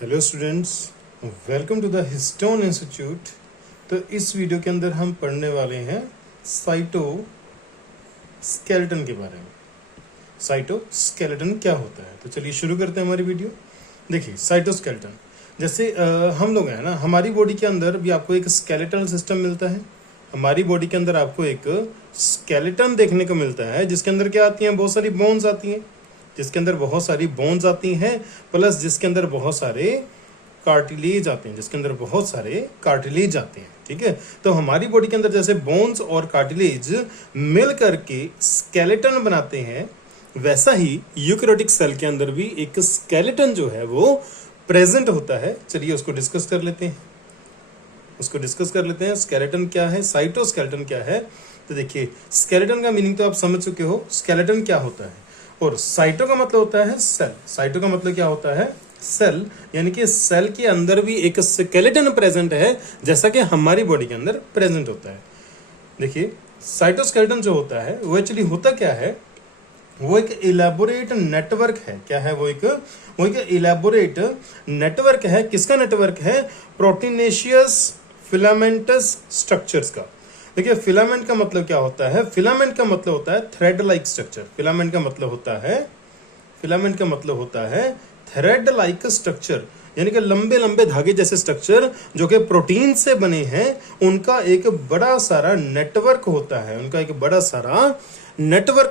Hello students, welcome to the Histone Institute. तो इस video के अंदर हम पढ़ने वाले हैं साइटोस्केलेटन के बारे में। साइटोस्केलेटन क्या होता है, तो चलिए शुरू करते हैं हमारी वीडियो। देखिए, साइटोस्केलेटन जैसे हम लोग हैं ना, हमारी बॉडी के अंदर भी आपको एक स्केलेटल सिस्टम मिलता है। हमारी बॉडी के अंदर आपको एक स्केलेटन देखने को मिलता है, जिसके अंदर क्या आती हैं, बहुत सारी बोन्स आती हैं, जिसके अंदर बहुत सारी बोन्स आती हैं, प्लस जिसके अंदर बहुत सारे कार्टिलेज आते हैं, जिसके अंदर बहुत सारे कार्टिलेज आते हैं। ठीक है, तो हमारी बॉडी के अंदर जैसे बोन्स और कार्टिलेज मिल करके स्केलेटन बनाते हैं, वैसा ही यूकैरियोटिक सेल के अंदर भी एक स्केलेटन जो है वो प्रेजेंट होता है। चलिए उसको डिस्कस कर लेते हैं। स्केलेटन क्या है, साइटोस्केलेटन क्या है। तो देखिए, स्केलेटन का मीनिंग तो आप समझ चुके हो, स्केलेटन क्या होता है। और साइटो का मतलब होता है सेल। साइटो का मतलब क्या होता है, सेल, यानी कि सेल के अंदर भी एक स्केलेटन प्रेजेंट है, जैसा कि हमारी बॉडी के अंदर प्रेजेंट होता है। देखिए, साइटोस्केलेटन जो होता है वो एक्चुअली होता क्या है, वो एक इलेबोरेट नेटवर्क है। क्या है वो एक इलेबोरेट नेटवर्क है। किसका नेटवर्क है, प्रोटीनेशियस फिलामेंटस स्ट्रक्चर्स का। देखिए, फिलामेंट का मतलब क्या होता है, फिलामेंट का मतलब होता है थ्रेड लाइक स्ट्रक्चर। फिलामेंट का मतलब होता है थ्रेड लाइक स्ट्रक्चर, यानी कि लंबे लंबे धागे जैसे स्ट्रक्चर जो कि प्रोटीन से बने हैं, उनका एक बड़ा सारा नेटवर्क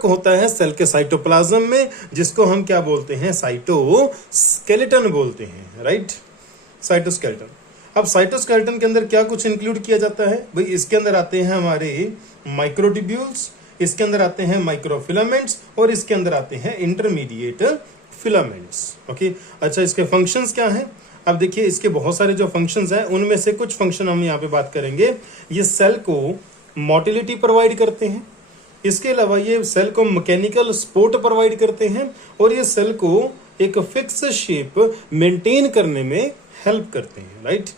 होता है सेल के साइटोप्लाज्म में, जिसको हम क्या बोलते हैं, साइटोस्केलेटन बोलते हैं। Right, cytoskeleton. अब साइटोस्केलेटन के अंदर क्या कुछ इंक्लूड किया जाता है भाई, इसके अंदर आते हैं हमारे माइक्रोट्यूब्यूल्स, इसके अंदर आते हैं माइक्रोफिलामेंट्स, और इसके अंदर आते हैं इंटरमीडिएट फिलामेंट्स। ओके, अच्छा, इसके फंक्शंस क्या हैं। अब देखिए, इसके बहुत सारे जो फंक्शंस हैं, उनमें से कुछ फंक्शन हम यहाँ पे बात करेंगे। ये सेल को मोटिलिटी प्रोवाइड करते हैं, इसके अलावा ये सेल को मैकेनिकल सपोर्ट प्रोवाइड करते हैं, और ये सेल को एक फिक्स शेप मेंटेन करने में हेल्प करते हैं। राइट,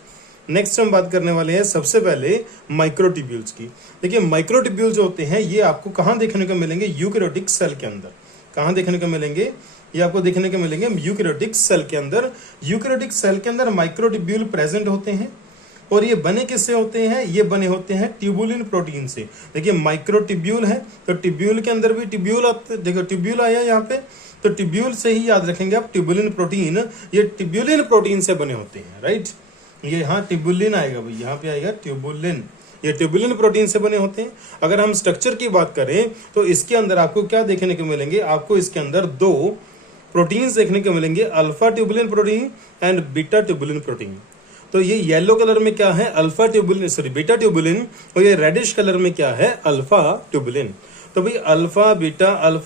नेक्स्ट हम बात करने वाले हैं सबसे पहले माइक्रोट्यूब्यूल्स की। देखिए, माइक्रोट्यूब्यूल जो होते हैं ये आपको कहाँ देखने को मिलेंगे, यूकैरियोटिक सेल के अंदर। कहाँ देखने को मिलेंगे, ये आपको देखने को मिलेंगे यूकैरियोटिक सेल के अंदर। यूकैरियोटिक सेल के अंदर माइक्रोट्यूब्यूल प्रेजेंट होते हैं, और ये बने किससे होते हैं, ये बने होते हैं ट्यूबुलिन प्रोटीन से। देखिए, माइक्रोट्यूब्यूल है तो ट्यूब्यूल के अंदर भी ट्यूब्यूल आते, देखो ट्यूब्यूल आया यहाँ पे, तो ट्यूब्यूल से ही याद रखेंगे आप, ट्यूबुलिन प्रोटीन, ये ट्यूबुलिन प्रोटीन से बने होते हैं। राइट, ये यहाँ ट्यूबुलिन आएगा भाई, यहाँ पे आएगा ट्यूबुलिन, ये ट्यूबुलिन प्रोटीन से बने होते हैं। अगर हम स्ट्रक्चर की बात करें तो इसके अंदर आपको क्या देखने को मिलेंगे, आपको इसके अंदर दो प्रोटीन्स देखने को मिलेंगे, alpha tubulin protein and beta tubulin protein. तो ये येलो कलर में क्या है, बीटा ट्यूबुलिन, और ये रेडिश कलर में क्या है, अल्फा ट्यूबुलिन। तो भाई अल्फा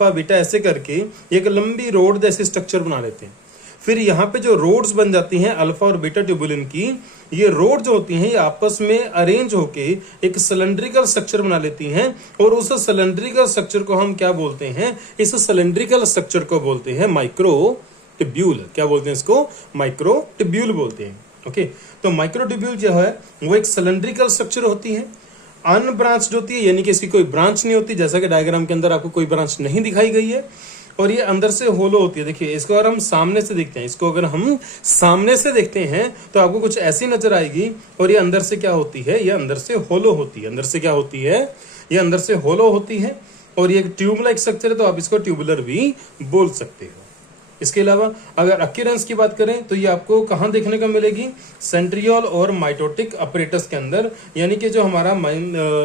बीटा ऐसे करके एक लंबी रोड जैसी स्ट्रक्चर बना लेते हैं। फिर यहाँ पे जो रोड्स बन जाती हैं अल्फा और बीटा ट्यूबुलिन की, ये रोड जो होती हैं ये आपस में अरेंज होके एक सिलेंड्रिकल स्ट्रक्चर बना लेती हैं, और उस सिलेंड्रिकल स्ट्रक्चर को हम क्या बोलते हैं, इस सिलेंड्रिकल स्ट्रक्चर को बोलते हैं माइक्रोट्यूब्यूल। क्या बोलते हैं इसको, माइक्रोट्यूब्यूल बोलते हैं। ओके, तो माइक्रोट्यूब्यूल जो है वो एक सिलेंड्रिकल स्ट्रक्चर होती है, अनब्रांच्ड होती है, यानी कि इसकी कोई ब्रांच नहीं होती, जैसा कि डायग्राम के अंदर आपको कोई ब्रांच नहीं दिखाई गई है, और ये अंदर से होलो होती है। देखिए, इसको अगर हम सामने से देखते हैं, तो आपको कुछ ऐसी नजर आएगी, और ये अंदर से क्या होती है, ये अंदर से होलो होती है। और ये एक ट्यूब लाइक स्ट्रक्चर है, तो आप इसको ट्यूबुलर भी बोल सकते हो। इसके अलावा अगर अक्यूरेंस की बात करें तो ये आपको कहाँ देखने को मिलेगी, सेंट्रियोल और माइटोटिक अपरेटस के अंदर, यानी कि जो हमारा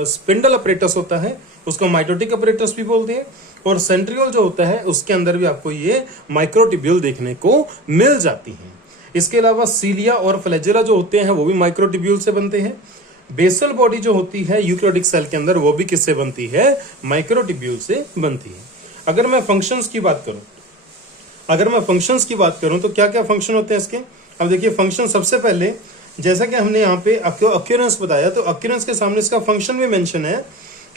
स्पिंडल अपरेटस होता है उसको माइटोटिक अपरेटस भी बोलते हैं, और सेंट्रियोल जो होता है उसके अंदर भी आपको ये माइक्रोट्यूब्यूल देखने को मिल जाती हैं। इसके अलावा सीलिया और फ्लैजेला जो होते हैं वो भी माइक्रोट्यूब्यूल से बनते हैं। बेसल बॉडी जो होती है यूकैरियोटिक सेल के अंदर वो भी किससे बनती है, माइक्रोट्यूब्यूल से बनती है। अगर मैं फंक्शंस की बात करूं तो क्या क्या फंक्शन होते हैं इसके। अब देखिए, फंक्शन सबसे पहले जैसा कि हमने यहाँ पे अक्यूरेंस बताया, तो अक्यूरेंस के सामने इसका फंक्शन भी मेंशन है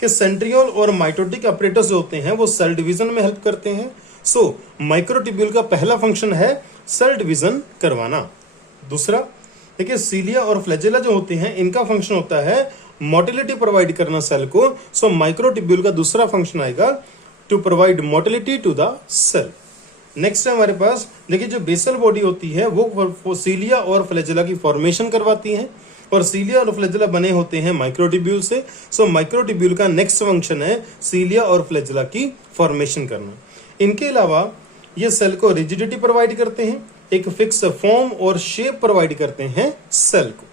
कि सेंट्रियोल और माइटोटिक अपरेटस जो होते हैं वो सेल डिवीजन में हेल्प करते हैं। सो माइक्रोट्यूब्यूल का पहला फंक्शन है सेल डिवीजन करवाना। दूसरा, देखिए, सीलिया और फ्लैजेला जो होते हैं इनका फंक्शन होता है मोटिलिटी प्रोवाइड करना सेल को। सो माइक्रोट्यूब्यूल का दूसरा फंक्शन आएगा to provide motility to the cell. Next है हमारे पास, देखिए जो बेसल बॉडी होती है वो सीलिया और फ्लैजेला की फॉर्मेशन करवाती है, और सीलिया और फ्लैजेला बने होते हैं माइक्रोट्यूब्यूल से। सो माइक्रोट्यूब्यूल का नेक्स्ट फंक्शन है सीलिया और फ्लैजेला की फॉर्मेशन करना। इनके अलावा ये सेल को रिजिडिटी प्रोवाइड करते हैं, एक फिक्स फॉर्म और शेप प्रोवाइड करते हैं सेल को।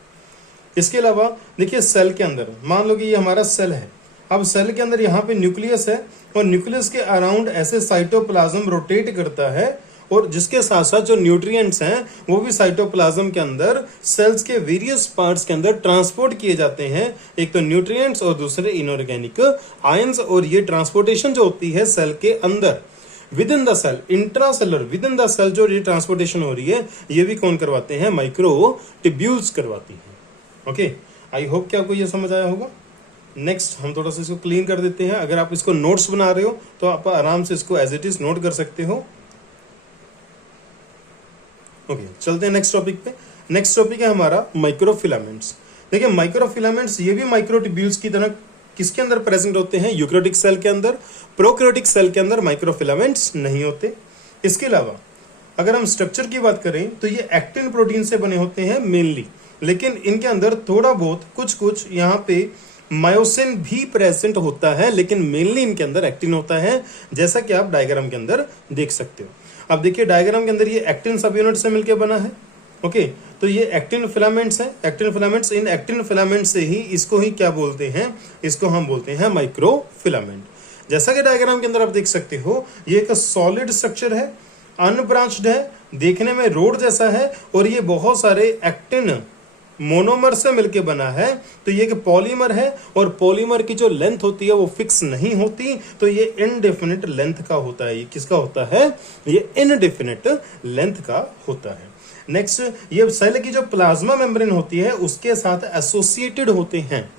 इसके अलावा देखिए सेल के अंदर मान लो कि ये हमारा सेल है, अब सेल के अंदर यहाँ पे न्यूक्लियस है, और न्यूक्लियस के अराउंड ऐसे साइटोप्लाज्म रोटेट करता है, और जिसके साथ साथ जो न्यूट्रिएंट्स हैं वो भी साइटोप्लाज्म के अंदर सेल्स के वेरियस पार्ट्स के अंदर ट्रांसपोर्ट किए जाते हैं, एक तो न्यूट्रिएंट्स और दूसरे इनऑर्गेनिक आयंस। और ये ट्रांसपोर्टेशन जो होती है सेल के अंदर within the cell, intracellular within the cell जो ये ट्रांसपोर्टेशन हो रही है, ये भी कौन करवाते हैं, माइक्रोट्यूब्यूल्स करवाती है। ओके, आई होप कि आपको ये समझ आया होगा। नेक्स्ट हम थोड़ा सा इसको क्लीन कर देते हैं। अगर आप इसको नोट्स बना रहे हो तो आप आराम से इसको एज इट इज नोट कर सकते हो। ओके, चलते हैं नेक्स्ट टॉपिक पे। नेक्स्ट टॉपिक है हमारा माइक्रोफिलामेंट्स। देखिए माइक्रोफिलामेंट्स ये भी माइक्रोट्यूब्यूल्स की तरह किसके अंदर प्रेजेंट होते हैं, यूकैरियोटिक सेल के अंदर। प्रोकैरियोटिक सेल के अंदर माइक्रोफिलामेंट्स नहीं होते। इसके अलावा अगर हम स्ट्रक्चर की बात करें तो ये एक्टिन प्रोटीन से बने होते हैं मेनली, लेकिन इनके अंदर थोड़ा बहुत कुछ यहाँ पे मायोसिन भी प्रेजेंट होता है, लेकिन मेनली इनके अंदर एक्टिन होता है, जैसा कि आप डायग्राम के अंदर देख सकते हो। अब देखिए डायग्राम के अंदर ये एक्टिन सब यूनिट से मिलकर बना है। ओके, तो ये एक्टिन फिलामेंट्स है, एक्टिन फिलामेंट्स। इन एक्टिन फिलामेंट से ही इसको ही क्या बोलते हैं, इसको हम बोलते हैं माइक्रोफिलामेंट। जैसा कि डायग्राम के अंदर आप देख सकते हो, ये एक सॉलिड स्ट्रक्चर है, अनब्रांच्ड है, देखने में रोड जैसा है, और ये बहुत सारे एक्टिन मोनोमर से मिलके बना है। तो ये एक पॉलीमर है, और पॉलीमर की जो लेंथ होती है वो फिक्स नहीं होती, तो ये इनडेफिनिट लेंथ का होता है। ये किसका होता है, ये इनडेफिनिट लेंथ का होता है। नेक्स्ट, ये सेल की जो प्लाज्मा मेम्ब्रेन होती है उसके साथ एसोसिएटेड होते हैं।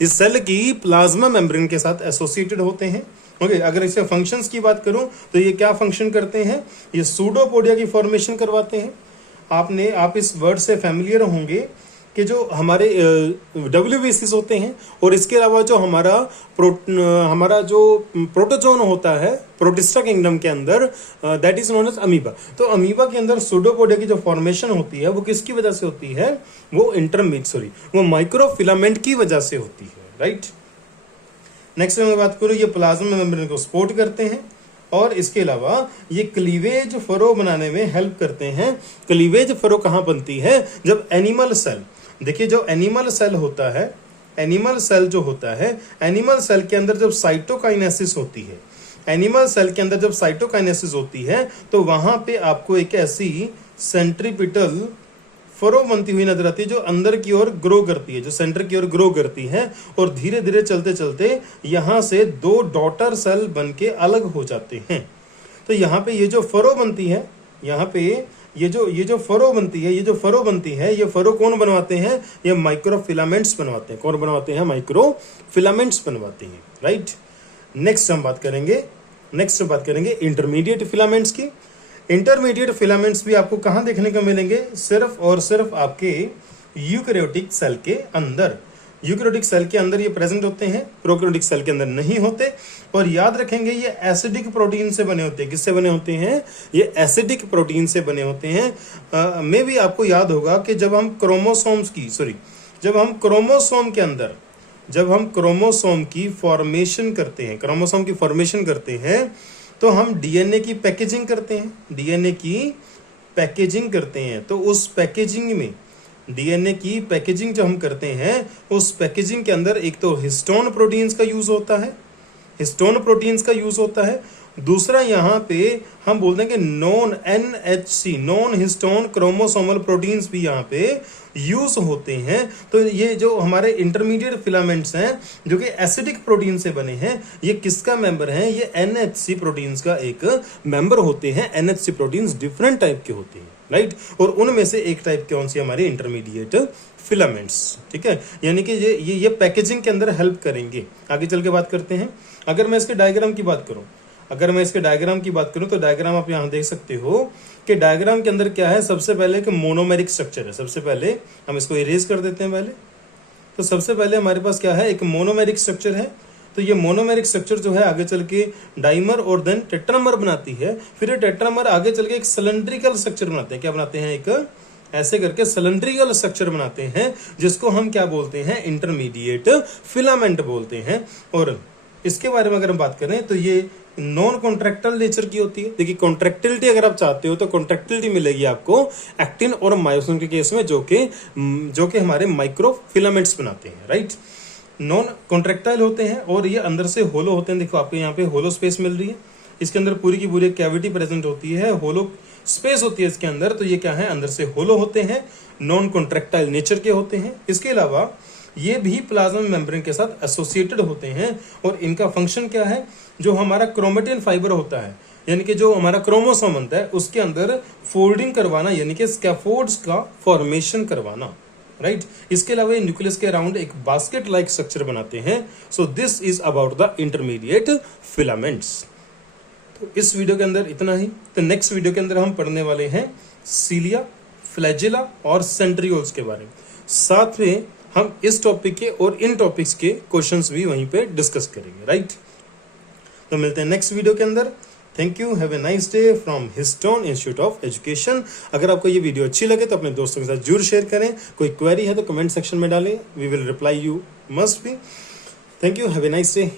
इस सेल की प्लाज्मा मेम्ब्रेन के साथ एसोसिएटेड होते हैं। ओके, अगर इसके फंक्शंस की बात करूं तो ये क्या फंक्शन करते हैं, ये सूडोपोडिया की फॉर्मेशन करवाते हैं। आप इस वर्ड से फैमिलियर होंगे कि जो हमारे WBCs होते हैं, और इसके अलावा जो हमारा जो प्रोटोजोन होता है प्रोटिस्टा किंगडम के अंदर, that is known as amoeba. तो अमीबा के अंदर सूडोपोडिया की जो फॉर्मेशन होती है वो किसकी वजह से होती है, वो माइक्रोफिलामेंट की वजह से होती है, राइट। नेक्स्ट मैं बात करूँ, ये प्लाज्मा मेम्ब्रेन को सपोर्ट करते हैं, और इसके अलावा ये क्लीवेज फरो बनाने में हेल्प करते हैं। क्लीवेज फरो कहाँ बनती है, जब एनिमल सेल, देखिए जो एनिमल सेल होता है, एनिमल सेल जो होता है, एनिमल सेल के अंदर जब साइटोकाइनेसिस होती है, एनिमल सेल के अंदर जब साइटोकाइनेसिस होती है तो वहां पे आपको एक ऐसी सेंट्रीपिटल फरो बनती हुई नजर आती है जो अंदर की ओर ग्रो करती है, जो सेंटर की ओर ग्रो करती है, और धीरे धीरे चलते चलते यहां से दो डॉटर सेल बन के अलग हो जाते हैं। तो यहाँ पे ये जो फरो बनती है, यहाँ पे ये जो फरो बनती है, ये फरो कौन बनवाते हैं, ये माइक्रोफिलामेंट्स बनवाते हैं। कौन बनवाते हैं, माइक्रोफिलामेंट्स बनवाते हैं, राइट। नेक्स्ट बात करेंगे इंटरमीडिएट फिलामेंट्स की। इंटरमीडिएट फिलामेंट्स भी आपको कहाँ देखने को मिलेंगे, सिर्फ और सिर्फ आपके यूकैरियोटिक सेल के अंदर। यूकैरियोटिक सेल के अंदर ये प्रेजेंट होते हैं, प्रोकैरियोटिक सेल के अंदर नहीं होते। और याद रखेंगे ये एसिडिक प्रोटीन से बने होते हैं। किससे बने होते हैं, ये एसिडिक प्रोटीन से बने होते हैं। में भी आपको याद होगा कि जब हम क्रोमोसोम की फॉर्मेशन करते हैं, तो हम डीएनए की पैकेजिंग करते हैं। तो उस पैकेजिंग में डीएनए की पैकेजिंग जो हम करते हैं, उस पैकेजिंग के अंदर एक तो हिस्टोन प्रोटीन्स का यूज होता है, दूसरा यहाँ पे हम बोलते हैं कि नॉन हिस्टोन क्रोमोसोमल प्रोटीन्स भी यहाँ पे यूज होते हैं। तो ये जो हमारे इंटरमीडिएट फिलामेंट्स हैं जो कि एसिडिक प्रोटीन से बने हैं, ये किसका मेंबर हैं, ये NHC प्रोटीन्स का एक मेंबर होते हैं। NHC प्रोटीन्स डिफरेंट टाइप के होते हैं, राइट। और उनमें से एक टाइप कौन सी, हमारी इंटरमीडिएट फिलामेंट्स, ठीक है। यानी कि ये पैकेजिंग के अंदर हेल्प करेंगे। आगे चल के बात करते हैं। अगर मैं इसके डायग्राम की बात करूं तो डायग्राम आप यहां देख सकते हो कि डायग्राम के अंदर क्या है, सबसे पहले एक मोनोमेरिक स्ट्रक्चर है। सबसे पहले हम इसको इरेज कर देते हैं पहले। तो सबसे पहले हमारे पास क्या है, एक मोनोमेरिक स्ट्रक्चर है। तो ये मोनोमेरिक स्ट्रक्चर जो है आगे चल के डाइमर और देन टेट्रामर बनाती है। फिर ये टेट्रामर आगे चल के एक सिलेंड्रिकल स्ट्रक्चर बनाते हैं। क्या बनाते हैं? एक ऐसे करके सिलेंड्रिकल स्ट्रक्चर बनाते हैं, जिसको हम क्या बोलते हैं? इंटरमीडिएट फिलामेंट बोलते हैं। और इसके बारे में अगर हम बात करें तो ये नॉन कॉन्ट्रैक्टाइल नेचर की होती है। देखिए कॉन्ट्रैक्टिलिटी अगर आप चाहते हो तो कॉन्ट्रैक्टिलिटी मिलेगी आपको एक्टिन और मायोसिन के केस में, जो कि हमारे माइक्रो फिलामेंट्स बनाते हैं, राइट। नॉन कॉन्ट्रैक्टाइल होते हैं और ये अंदर से होलो होते हैं। देखो आपको यहाँ पे होलो स्पेस मिल रही है, इसके अंदर पूरी की पूरी कैविटी प्रेजेंट होती है, होलो स्पेस होती है इसके अंदर। तो ये क्या है? अंदर से होलो होते हैं, नॉन कॉन्ट्रैक्टाइल नेचर के होते हैं। इसके अलावा ये भी प्लाज्मा मेम्ब्रेन के साथ एसोसिएटेड होते हैं। और इनका फंक्शन क्या है? जो हमारा क्रोमेटिन फाइबर होता है, यानी कि जो हमारा क्रोमोसोम बनता है, उसके अंदर फोल्डिंग करवाना, यानी कि स्कैफोल्ड्स का फॉर्मेशन करवाना, राइट। इसके अलावा ये न्यूक्लियस के अराउंड एक बास्केट लाइक स्ट्रक्चर बनाते हैं। So this is about the intermediate filaments. तो इस वीडियो के अंदर इतना ही। तो नेक्स्ट वीडियो के अंदर हम पढ़ने वाले हैं सीलिया, फ्लैजिला और सेंट्रियोल्स के बारे में। साथ में हम इस टॉपिक के और इन टॉपिक्स के क्वेश्चंस भी वहीं पे डिस्कस करेंगे, राइट। तो मिलते हैं नेक्स्ट वीडियो के अंदर। Thank you, have a nice day from histone institute of education. अगर आपको ये वीडियो अच्छी लगे तो अपने दोस्तों के साथ जरूर शेयर करें। कोई क्वेरी है तो कमेंट सेक्शन में डालें, we will reply you must be. Thank you, have a nice day.